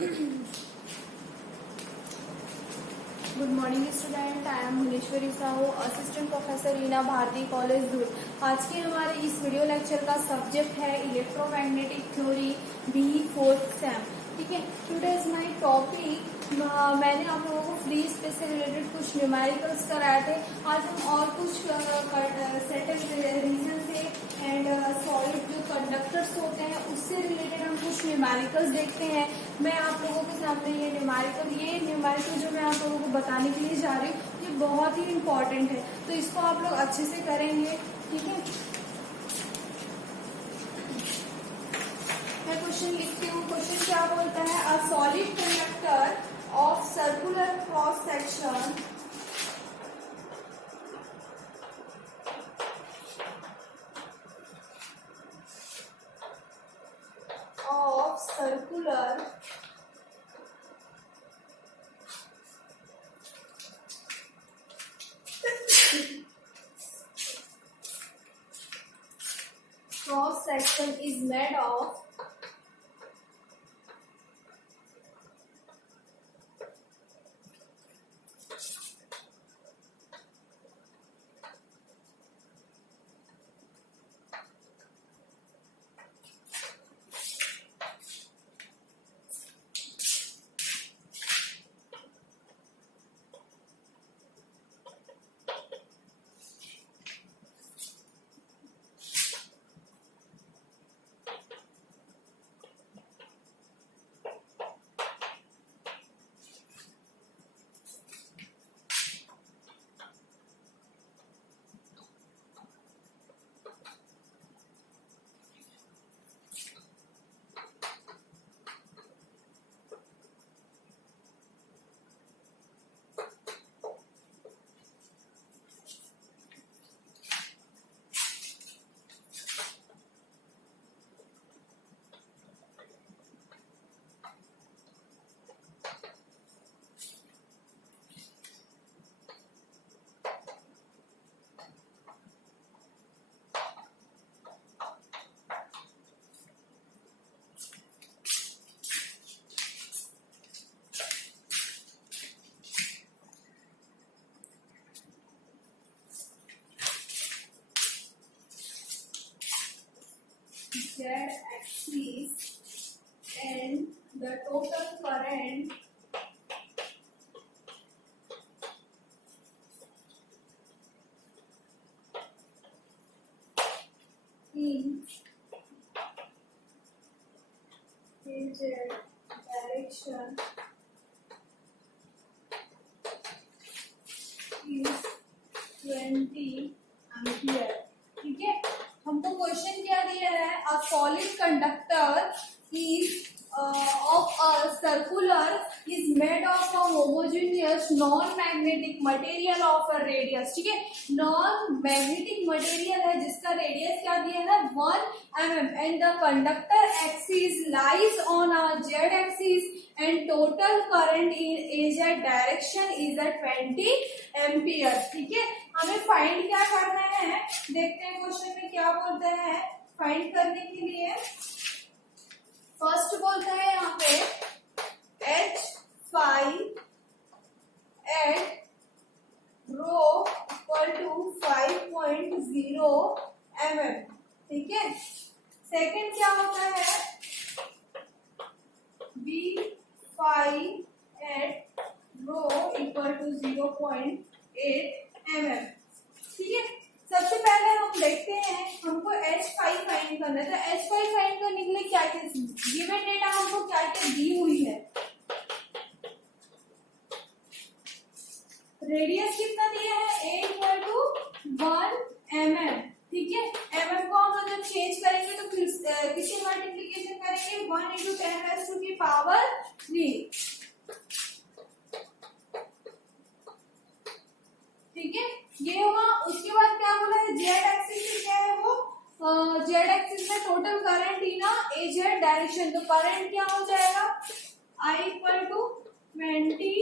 Good morning student, I am Bhuvaneshwari Sahu, assistant professor Reena Bharti, college दूर। आज के हमारे इस वीडियो लेक्चर का सब्जेक्ट है electromagnetic theory B fourth sem. ठीक है, टुडे इज माय टॉपिक। मैंने आप लोगों को फ्री स्पेस से रिलेटेड कुछ न्यूमेरिकल्स कराए थे। आज हम और कुछ सेटल रीजन से एंड सॉलिड जो कंडक्टर्स होते हैं उससे रिलेटेड हम कुछ न्यूमेरिकल्स देखते हैं। मैं आप लोगों के सामने ये न्यूमेरिकल जो मैं आप लोगों को बताने के लिए जा रही हूँ, ये बहुत ही इम्पोर्टेंट है, तो इसको आप लोग अच्छे से करेंगे। ठीक है, मैं क्वेश्चन लिखती हूँ। क्वेश्चन क्या बोलता है? A solid conductor of circular cross section cross section is made of Z axis and the total current in Z direction is 20 ampere. ठीक है, हमको क्वेश्चन क्या दिया है? A solid conductor is of a circular is made of a homogeneous non magnetic material of a radius. ठीक है, non magnetic material है जिसका रेडियस क्या दिया है? 1 mm and the conductor axis lies on a z axis and total current in a z direction is a 20 ampere. ठीक है, हमें फाइंड क्या करना है? देखते हैं क्वेश्चन में क्या बोलते हैं। फाइंड करने के लिए फर्स्ट बोलता है यहाँ पे H5 at rho equal to 5.0 mm। ठीक है, सेकंड क्या होता है? B5 at rho equal to 0.8 mm। ठीक है, सबसे पहले हम देखते हैं, हमको H5 फाइंड करना है। तो H5 फाइंड करने के लिए क्या क्या गिवन डेटा हमको क्या क्या दी हुई है? रेडियस कितना दिया है? A equal to 1 mm। ठीक है, mm को हम जब चेंज करेंगे तो किससे मल्टीप्लीकेशन करेंगे? 1 इंटू 10⁻³ की पावर 3। ठीक है, ये होगा। उसके बाद क्या बोला है? जेड एक्सिस में क्या है? वो जेड एक्सिस में total current in a z direction, तो करंट क्या हो जाएगा? I equal to 20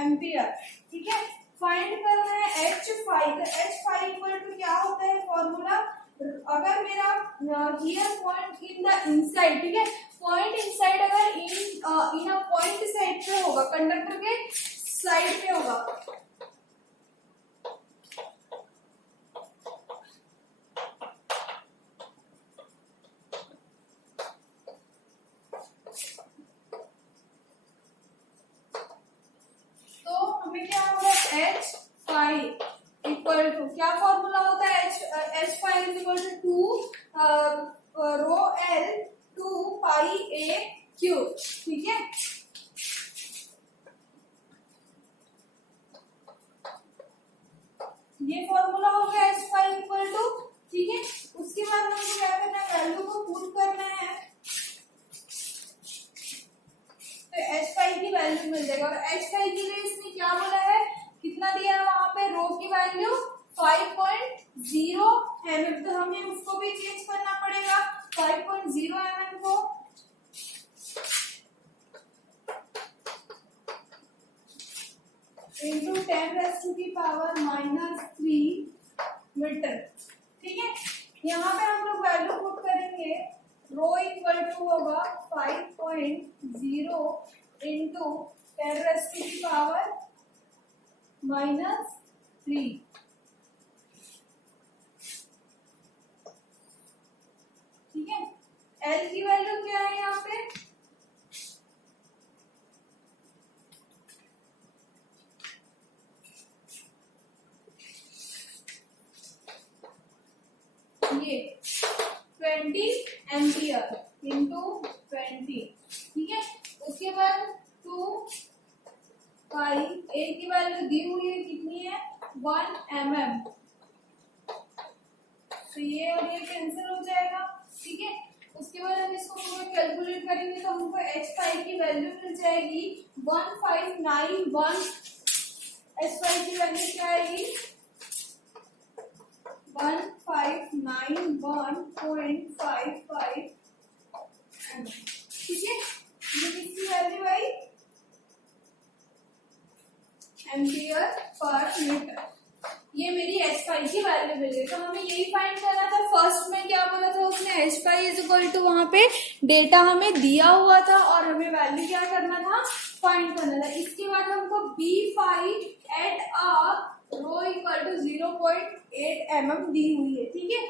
ampere. ठीक है, फाइंड करना है H5। तो H5 इक्वल टू क्या होता है फॉर्मूला? अगर मेरा here point in the inside, ठीक है, पॉइंट इनसाइड अगर इन अ पॉइंट साइड पे होगा, कंडक्टर के साइड पे होगा। तो हमें क्या होगा, एच फाइव इक्वल टू, क्या फॉर्मूला होता है, H five equal to rho L two pi a cube, ठीक है। ये फॉर्मूला हो गया एच फाइव इक्वल टू, ठीक है। उसके बाद हमको क्या करना है, वैल्यू को पुट करना है, तो एच फाइव की वैल्यू मिल जाएगा। और एच फाइव के लिए इसने क्या बोला है, कितना दिया है वहां पे, रो की वैल्यू 5.0 mm, तो हमें उसको भी चेंज करना पड़ेगा 5.0 mm को। इंटू 10⁻³ मीटर, ठीक है। यहाँ पे हम लोग वैल्यू पुट करेंगे, रो इक्वल टू होगा 5.0 इंटू 10⁻³ ठीक है। एल की वैल्यू क्या है यहाँ पे, ये 20 एम्पियर इंटू 20, ठीक है। उसके बाद 2 पाई, ए की वैल्यू दी हुई है कितनी है, 1 mm, तो ये और ये कैंसिल हो जाएगा, ठीक है। उसके बाद हम इसको पूरा कैलकुलेट करेंगे तो हमको एच फाइव की वैल्यू मिल जाएगी 1591। एच फाइव की वैल्यू क्या आएगी, 1591.55, ठीक है। ये किसकी वैल्यू आई, एम्पियर पर मीटर, ये मेरी एच फाइव की वैल्यू मिल गई। तो हमें यही फाइंड करना था। फर्स्ट में क्या बोला था उसने, H five is equal to, वहां पे डेटा हमें दिया हुआ था और हमें वैल्यू क्या करना था, फाइंड करना था। इसके बाद हमको B five at a rho equal to 0.8 mm दी हुई है, ठीक है।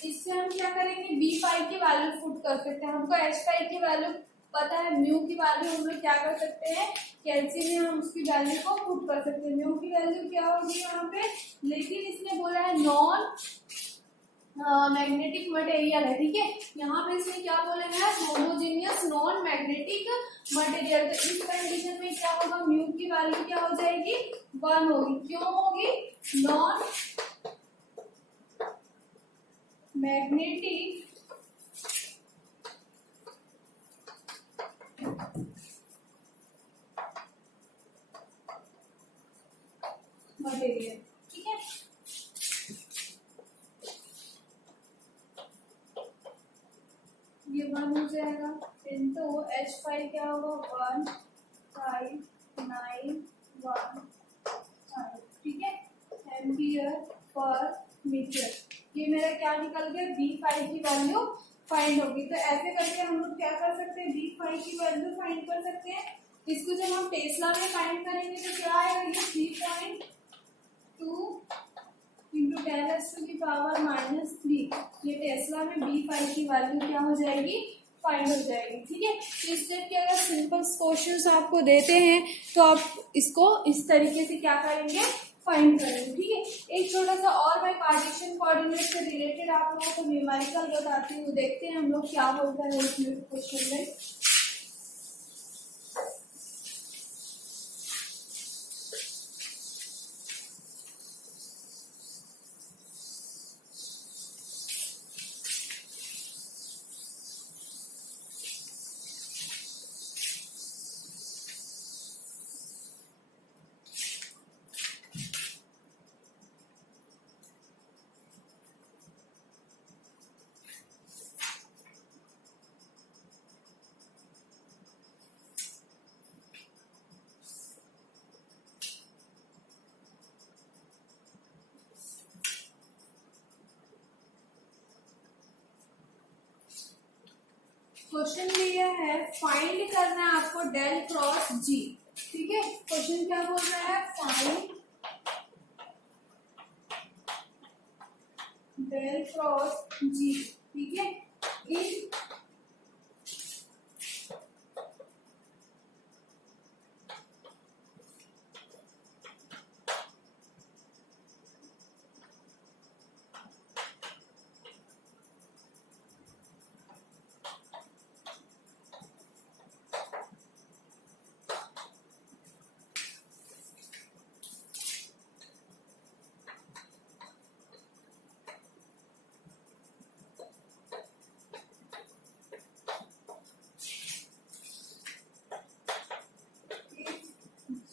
इससे हम क्या करेंगे, B5 की वैल्यू पुट कर सकते हैं। हमको H5 की वैल्यू पता है, म्यू की वैल्यू हम लोग क्या कर सकते हैं, कैलसी में हम उसकी वैल्यू को पुट कर सकते हैं। म्यू की वैल्यू क्या होगी यहाँ पे, लेकिन इसने बोला है नॉन मैग्नेटिक मटेरियल है, ठीक है। यहाँ पे इसने क्या बोला है, होमोजेनियस नॉन मैग्नेटिक मटेरियल। तो इस कंडीशन में क्या होगा, म्यू की वैल्यू क्या हो जाएगी, 1 होगी। क्यों होगी, नॉन मैग्नेटिक मटेरियल, ठीक है। ये 1 हो जाएगा इंटू H5 क्या होगा, 1591, ठीक है, एम्पियर पर मीटर। ये मेरा क्या निकल गया, B5 की वैल्यू फाइंड होगी। तो ऐसे करके हम लोग क्या कर सकते हैं, B5 की वैल्यू फाइंड कर सकते हैं। इसको जब हम टेस्ला में फाइंड करेंगे तो क्या आएगा, ये 3.2 इंटू 10⁻⁻3, ये टेस्ला में B5 की वैल्यू क्या हो जाएगी, फाइंड हो जाएगी, ठीक है। तो इस टाइप के अगर सिंपल क्वेश्चंस आपको देते हैं तो आप इसको इस तरीके से क्या करेंगे, फाइंड करेंगे, ठीक है। एक छोटा सा और मैं कार्टेशियन कोऑर्डिनेट से रिलेटेड आप लोगों को न्यूमेरिकल बताती हूँ, देखते हैं हम लोग क्या बोलता है इस क्वेश्चन में। क्वेश्चन दिया है फाइंड करना है आपको डेल क्रॉस जी। ठीक है, क्वेश्चन क्या बोल रहा है, फाइंड डेल क्रॉस जी। ठीक है, इन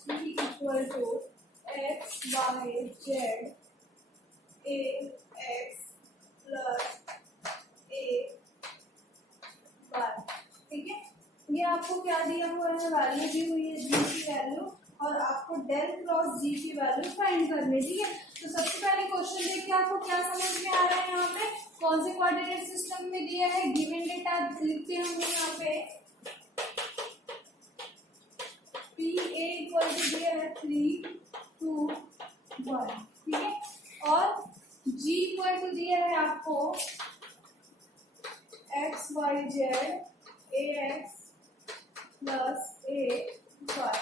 g equal to x y z a x plus a y। ठीक है, ये आपको क्या दिया हुआ है, वैल्यू दी हुई है g की वैल्यू, और आपको डेल क्रॉस g की वैल्यू फाइंड करनी है। ठीक है, तो सबसे पहले क्वेश्चन देखिए आपको क्या समझ में आ रहा है, यहाँ पे कौन से कोऑर्डिनेट सिस्टम में दिया है, गिवन डेटा लिखते हैं हमने यहाँ पे पी ए इक्वल टू दिया है 3 2 1। ठीक है, और जी इक्वल टू दिया है आपको x y z a x plus a y.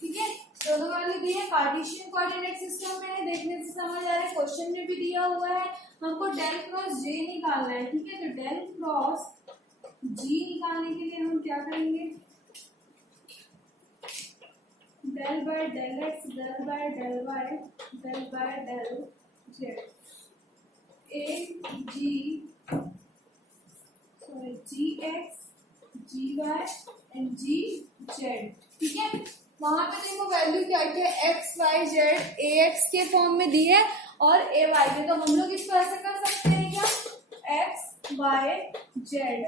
ठीक है, दोनों वाली दी है, कार्टेशियन कोऑर्डिनेट सिस्टम में देखने से समझ आ रहा है, क्वेश्चन में भी दिया हुआ है, हमको डेल क्रॉस जे निकालना है। ठीक है, तो डेल क्रॉस जी निकालने के लिए हम क्या करेंगे, del by del x del by del y del by del z a g g x g y and g z. ठीक है, वहां पे देखो वैल्यू क्या है, x y z a x के फॉर्म में दी है और ए वाई के, तो हम लोग इसको ऐसे कर सकते हैं क्या, x y z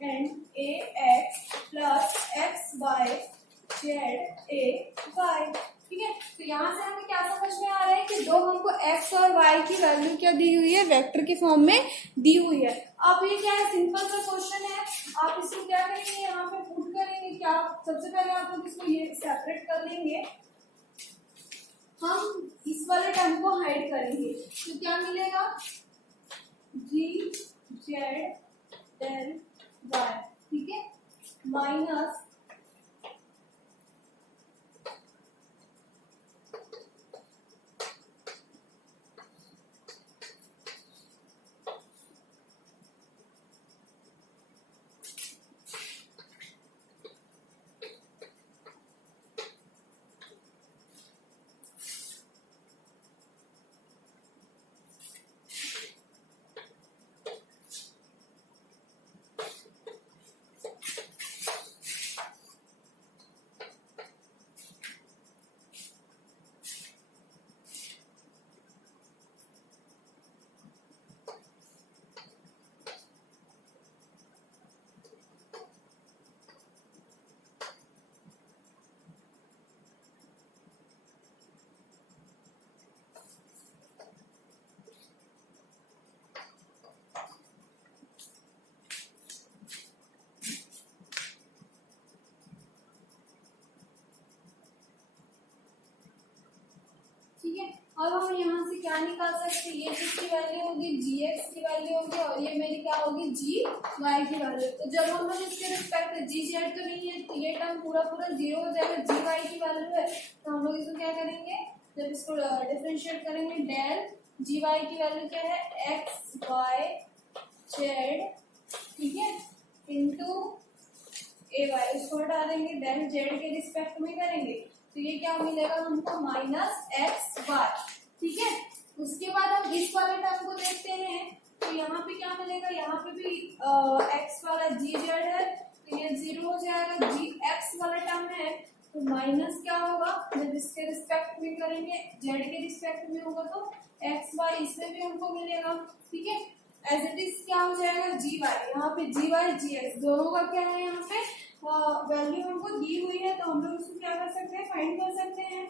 and a x plus x y z a y. ठीक है, तो यहाँ से हमें क्या समझ में आ रहा है कि दो हमको x और y की वैल्यू क्या दी हुई है, वेक्टर के फॉर्म में दी हुई है। अब ये क्या है, सिंपल सा क्वेश्चन है, आप इसको क्या करेंगे, यहाँ पे पुट करेंगे क्या, सबसे पहले आप लोग इसको ये सेपरेट कर लेंगे, हम इस वाले टर्म को हाइड करेंगे, तो क्या मिलेगा, जी जेड डेल वाई। ठीक है, माइनस ठीक है, अब हम यहाँ से क्या निकाल सकते हैं, ये किसकी वैल्यू होगी, जी एक्स की वैल्यू होगी, और ये मेरी क्या होगी, जी वाई की वैल्यू। तो जब हम लोग इसके रिस्पेक्ट जी जेड तो नहीं है, ये टर्म पूरा पूरा जीरो हो जाएगा, जी वाई की वैल्यू है, तो हम लोग इसको क्या करेंगे, जब इसको डिफरेंशिएट करेंगे, डेल जी वाई की वैल्यू क्या है, एक्स वाई जेड, ठीक है, इंटू ए वाई, उसको हटा देंगे, डेल जेड के रिस्पेक्ट में करेंगे, तो ये क्या मिलेगा हमको, माइनस एक्स वाई। ठीक है, उसके बाद हम इस वाले टर्म को देखते हैं, तो यहाँ पे क्या मिलेगा, यहाँ पे भी एक्स वाला जी जेड है, तो ये जीरो हो जाएगा, जी एक्स वाला टर्म है, तो माइनस क्या होगा, जब इसके रिस्पेक्ट में करेंगे, जेड के रिस्पेक्ट में होगा तो एक्स वाई, इसमें भी हमको मिलेगा। ठीक है, एज इट इज क्या हो जाएगा, जी वाई, यहाँ पे जी वाई जी एक्स दोनों का क्या है, यहाँ पे वैल्यू हमको दी हुई है, तो हम लोग इसको क्या कर सकते हैं, फाइंड कर सकते हैं।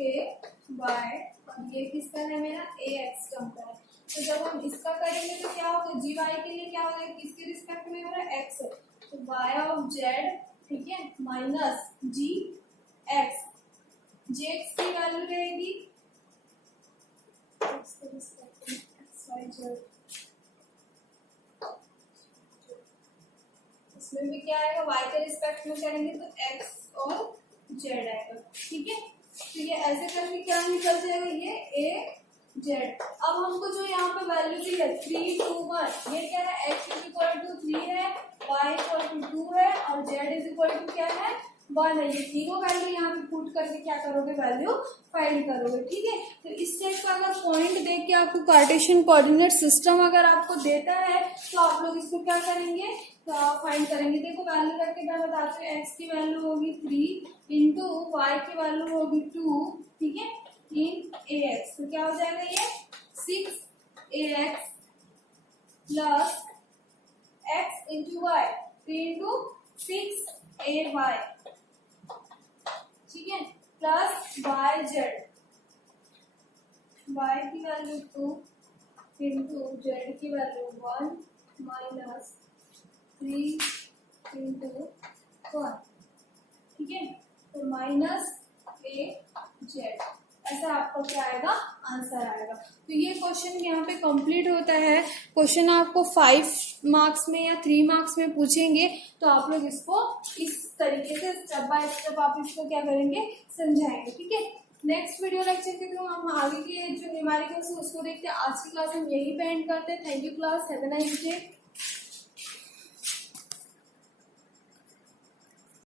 ए वाई, और ये किसका है मेरा, ए एक्स टर्म का है, तो जब हम इसका करेंगे तो क्या होगा, जी वाई के लिए क्या होगा, किसके रिस्पेक्ट में हो रहा है, एक्स, तो वाई ऑफ जेड, ठीक है, माइनस जी एक्स, जे एक्स की वैल्यू रहेगी एक्स के रिस्पेक्ट में, एक्स वाई जेड, इसमें भी क्या आएगा, y के रिस्पेक्ट में करेंगे तो x और z आएगा, ठीक है। तो ये ऐसे करके क्या निकल जाएगा, ये a z। अब हमको जो यहाँ पे वैल्यू दी है 3 2 1, ये क्या है, x इज इक्वल टू 3 है, y इक्वल टू 2 है और z इज इक्वल टू क्या है, 1 है। ये तीनों वैल्यू यहाँ पे पुट करके क्या करोगे, वैल्यू फाइंड करोगे, ठीक है। तो इस टाइप का अगर पॉइंट दे के आपको कार्टेशियन कोऑर्डिनेट सिस्टम अगर आपको देता है तो आप लोग इसको क्या करेंगे, फाइंड करेंगे। देखो वैल्यू रख के मैं बताती हूँ, x की वैल्यू होगी 3 इंटू वाई की वैल्यू होगी 2, ठीक है, इन ax, तो क्या हो जाएगा ये 6ax plus x into y, 3 into 6ay, ठीक है, प्लस वाई जेड, वाई की वैल्यू 2 इंटू जेड की वैल्यू 1 माइनस 3 इंटू 1, ठीक है, तो माइनस ए जेड, ऐसा आपको क्या आएगा, आंसर आएगा। तो ये क्वेश्चन यहाँ पे कंप्लीट होता है। क्वेश्चन आपको 5 मार्क्स में या 3 मार्क्स में पूछेंगे तो आप लोग इसको इस तरीके से स्टेप बाय स्टेप आप इसको क्या करेंगे, समझाएंगे, ठीक है। नेक्स्ट वीडियो लेक्चर के थ्रू हम आगे के जो न्यूमेरिकल्स है उसको देखते हैं। आज की क्लास हम यही पे एंड करते हैं। Thank you class, have a nice day.